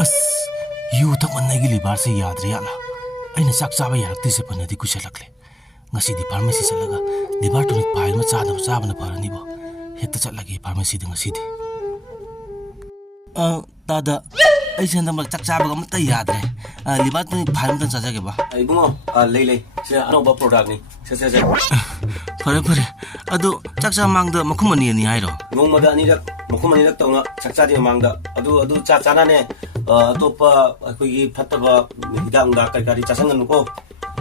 Us you तक मनगी लिबार से याद रे याला अइना चाक चाबा यारक्ति से पनदि कुशलकले ngasi di pharmacy salaga libar tonic pai ma chada chabana parani bo hetta chalagi pharmacy de ngasi di tada ai senda mak chak chaba gam ta yadre libar tonic pai ma chaja ge ba ai bungo lei se anoba product ni se pare adu chak cha mang da makhum ani ni hairo ngong ma da ni rak makhum ani rak tawna chak cha di mang da adu cha cha na ne atopa akoi gi phatta ba hidang da kai kari chasangan ko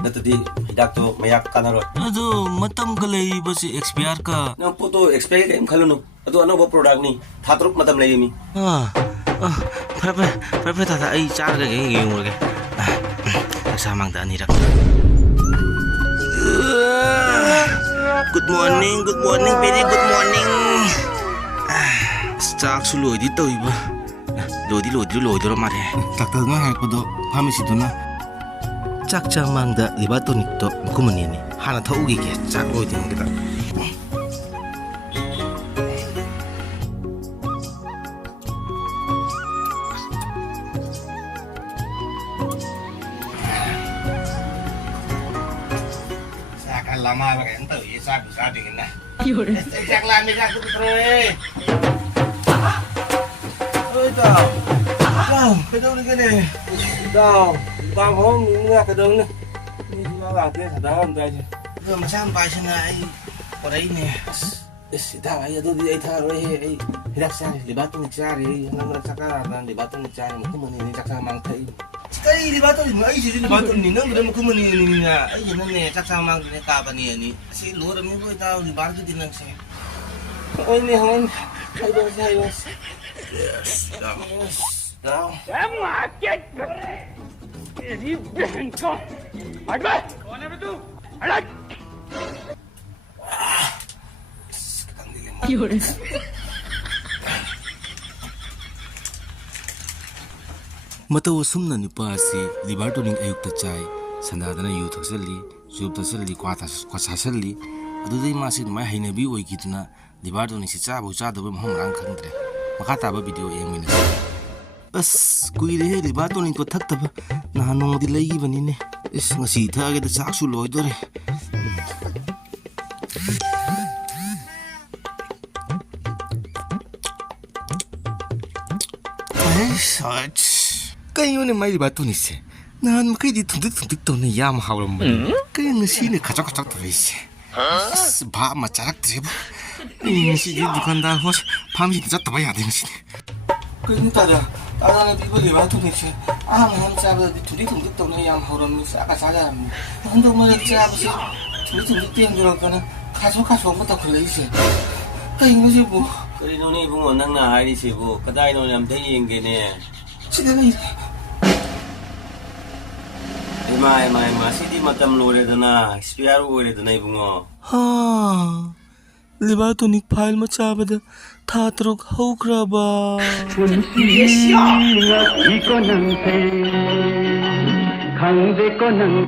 नतदी हिदाक तो मयाक कानरो अदो मतम गले बस expire का न पोतो expire game खलनु अदो अनोबो product नि थातरुक मतम लेयमी फरे था आई चार के गेंगे सामांग दा निरक good morning very good morning चाक सु लोइदि तोइबा लोइदरो मारे डॉक्टर न हाइपदो फार्मेसी दुना Cak mang da libato nikto kumani ni hana thau gi ke chak loi ding da sak lama ba kan tau ye sak bisa ding na jak lan ni jak tu tre oi tao cái đâu cái này đâu tao không nghe cái đường này đi nó làm cái thật đó đây giờ mà sao bài thế này ở đây nè tao ấy tôi đi tha rồi ấy đặc sản để bắt tôi cha đi nó chắc là để bắt tôi cha mà không mình chắc là mang thấy cái đi bắt tôi mà ấy gì đi bắt tôi nó mà không mình nè ấy gì nó nè chắc là mang cái cà bà nè nè xin lúa rồi mới tao đi bắt cái tiền năng xe ôi nè không hay đâu yes đâu Em mà chết rồi. Đi biển con. Anh ơi. Con em tu. Anh ơi. Llores. Mataw sumna nupa si libar tuning ayuk ta chai sanadana yu thaksali sub tasali kwa sasali adudai masin mai hainabi oigidna libar tuning si chabu chadaba maham rang khangdre makata ba video yemina as kuire he libar tuning to thakta na nong di lagi bani ne is ngasi tha ge da chak su loi dore ai sach kayo ne mai libar tuning se nan makai di tundik to ne yam hawlam ba kayo ngasi ne khachak to ise ba ma charak treba ini si di dukandar hos pamsi jat ba ya de ngasi kayo ta Ada na people libat tu ni sih. Ham sahaja di tundik tu ni yang horon ni sah sahaja. Untuk mereka sahaja sih tundik yang jual kan. Kaso mata kulai sih. Kayak ni sih bu. Kali ni bungo nang na hari sih bu. Kadai ni am tanya yang gini. Cina ni. Emma sih di matam lore dana. Expire lore dana bungo. Ha. Libat tu ni file macam apa dah. Thaa taruk hau kraba. Unsi siya. Ngaki ko nang te. Khang de ko nang